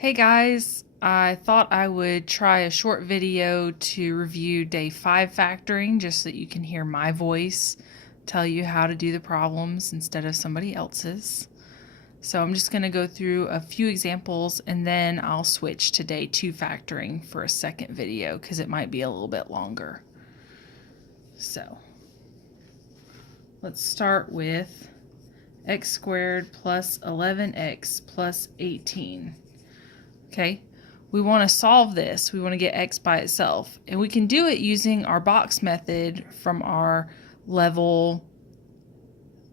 Hey guys, I thought I would try a short video to review day 5 factoring just so that you can hear my voice tell you how to do the problems instead of somebody else's. So I'm just going to go through a few examples and then I'll switch to day 2 factoring for a second video because it might be a little bit longer. So let's start with x squared plus 11x plus 18. Okay, we want to solve this. We want to get x by itself. And we can do it using our box method from our level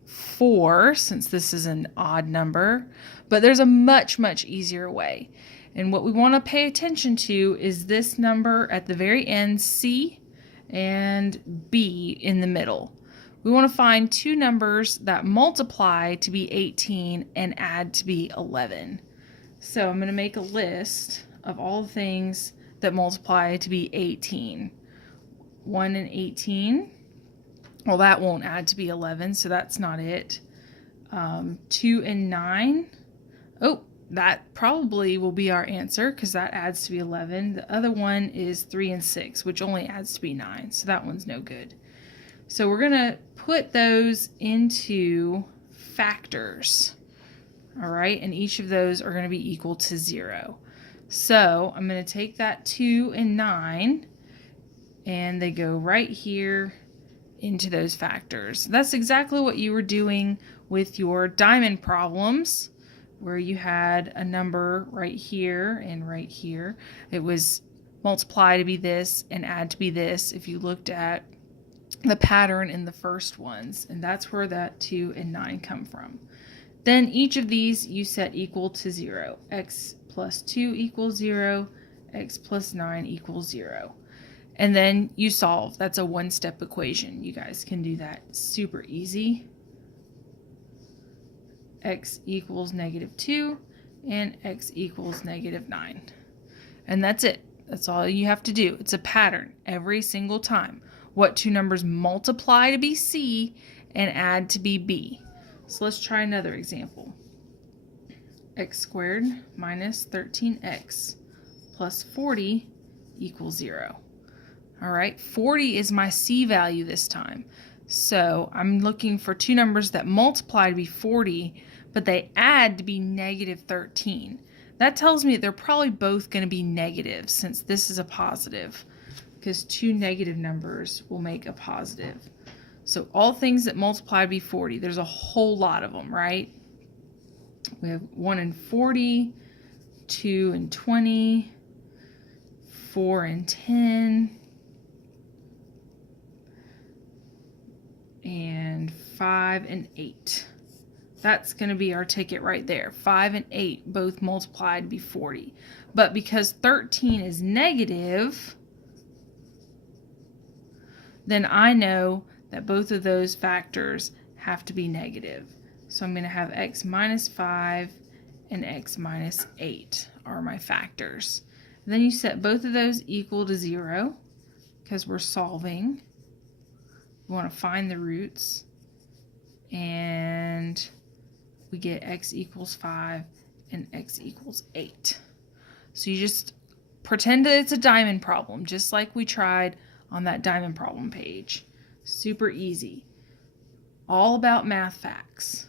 4, since this is an odd number. But there's a much easier way. And what we want to pay attention to is this number at the very end, c, and b in the middle. We want to find two numbers that multiply to be 18 and add to be 11. So I'm going to make a list of all the things that multiply to be 18. 1 and 18. Well, that won't add to be 11, so that's not it. 2 and 9. Oh, that probably will be our answer because that adds to be 11. The other one is 3 and 6, which only adds to be 9, so that one's no good. So we're going to put those into factors. All right, and each of those are going to be equal to 0. So I'm going to take that 2 and 9, and they go right here into those factors. That's exactly what you were doing with your diamond problems, where you had a number right here and right here. It was multiply to be this and add to be this if you looked at the pattern in the first ones, and that's where that 2 and 9 come from. Then each of these you set equal to 0. X plus 2 equals 0. X plus 9 equals 0. And then you solve. That's a one-step equation. You guys can do that super easy. X equals -2 and x equals -9. And that's it. That's all you have to do. It's a pattern every single time. What two numbers multiply to be C and add to be B. So let's try another example. X squared minus 13x plus 40 equals 0. All right, 40 is my C value this time. So I'm looking for two numbers that multiply to be 40, but they add to be -13. That tells me that they're probably both going to be negative since this is a positive, because two negative numbers will make a positive. So all things that multiply to be 40, there's a whole lot of them, right? We have 1 and 40, 2 and 20, 4 and 10, and 5 and 8. That's going to be our ticket right there. 5 and 8 both multiply to be 40. But because 13 is negative, then I know that both of those factors have to be negative. So I'm going to have x minus 5 and x minus 8 are my factors. And then you set both of those equal to 0 because we're solving. We want to find the roots. And we get x equals 5 and x equals 8. So you just pretend that it's a diamond problem, just like we tried on that diamond problem page. Super easy. All about math facts.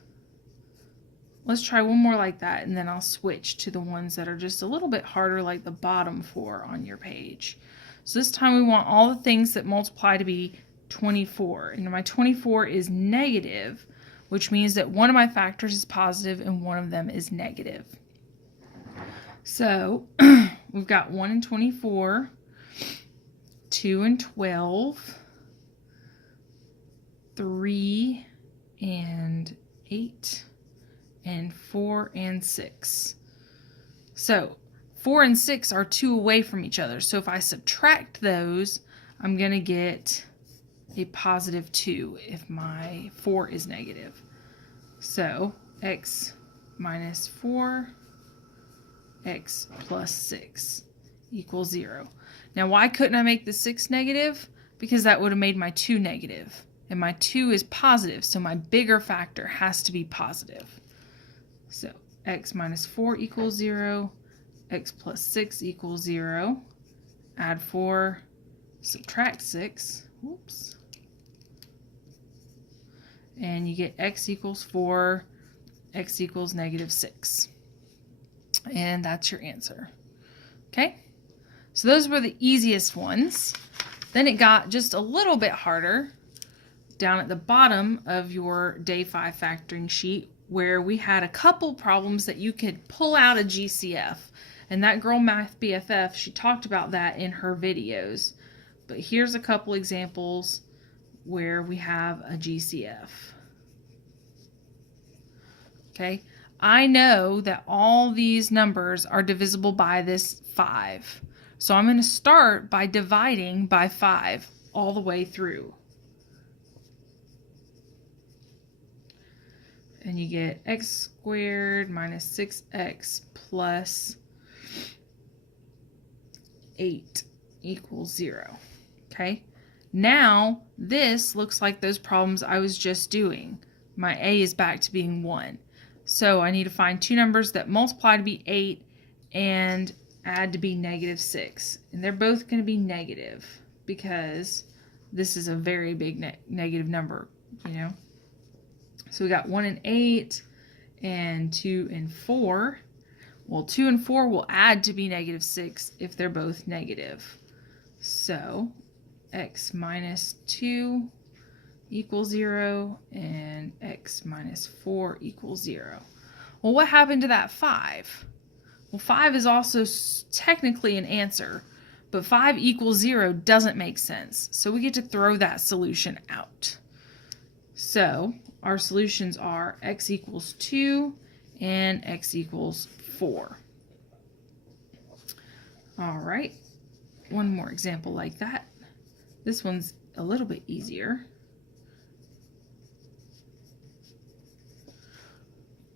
Let's try one more like that, and then I'll switch to the ones that are just a little bit harder, like the bottom 4 on your page. So this time we want all the things that multiply to be 24. And my 24 is negative, which means that one of my factors is positive and one of them is negative. So we've got 1 and 24, 2 and 12, 3 and 8, and 4 and 6. So 4 and 6 are 2 away from each other. So if I subtract those, I'm going to get a positive 2 if my 4 is negative. So x minus 4, x plus 6 equals 0. Now why couldn't I make the 6 negative? Because that would have made my 2 negative. And my 2 is positive, so my bigger factor has to be positive. So x minus 4 equals 0, x plus 6 equals 0. Add 4, subtract 6. Whoops. And you get x equals 4, x equals negative 6. And that's your answer. Okay? So those were the easiest ones. Then it got just a little bit harder down at the bottom of your day 5 factoring sheet, where we had a couple problems that you could pull out a GCF. And that girl Math BFF, she talked about that in her videos. But here's a couple examples where we have a GCF. Okay, I know that all these numbers are divisible by this 5. So I'm going to start by dividing by 5 all the way through. And you get x squared minus 6x plus 8 equals 0. Okay, now this looks like those problems I was just doing. My a is back to being 1. So I need to find two numbers that multiply to be 8 and add to be negative 6. And they're both going to be negative because this is a very big negative number, you know. So we got 1 and 8 and 2 and 4. Well, 2 and 4 will add to be negative 6 if they're both negative. So x minus 2 equals 0 and x minus 4 equals 0. Well, what happened to that 5? Well, 5 is also technically an answer, but 5 equals 0 doesn't make sense. So we get to throw that solution out. So our solutions are x equals 2 and x equals 4. All right, one more example like that. This one's a little bit easier.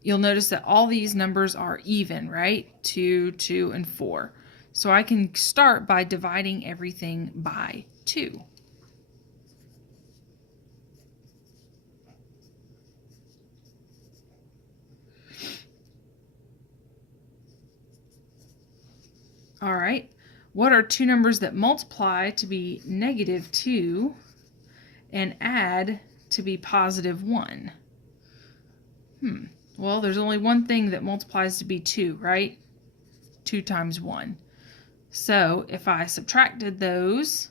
You'll notice that all these numbers are even, right? 2, 2, and 4. So I can start by dividing everything by 2. All right, what are two numbers that multiply to be negative 2 and add to be positive 1? Well, there's only one thing that multiplies to be 2, right? 2 times 1. So if I subtracted those,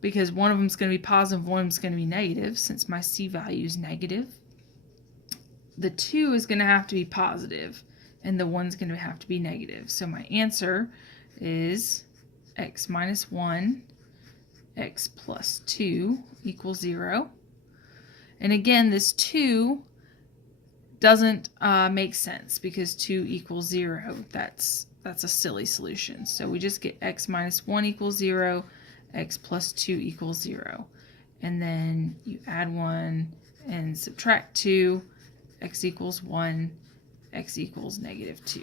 because one of them is going to be positive, one of them is going to be negative, since my C value is negative, the 2 is going to have to be positive, and the 1 is going to have to be negative. So my answer is x minus 1, x plus 2 equals 0. And again, this 2 doesn't make sense because 2 equals 0. That's a silly solution. So we just get x minus 1 equals 0, x plus 2 equals 0. And then you add 1 and subtract 2, x equals 1, x equals negative 2.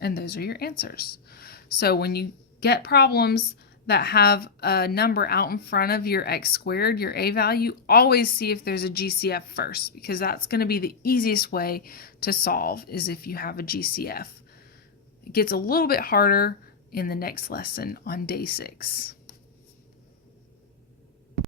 And those are your answers. So when you get problems that have a number out in front of your x squared, your a value, always see if there's a GCF first, because that's going to be the easiest way to solve, is if you have a GCF. It gets a little bit harder in the next lesson on day 6.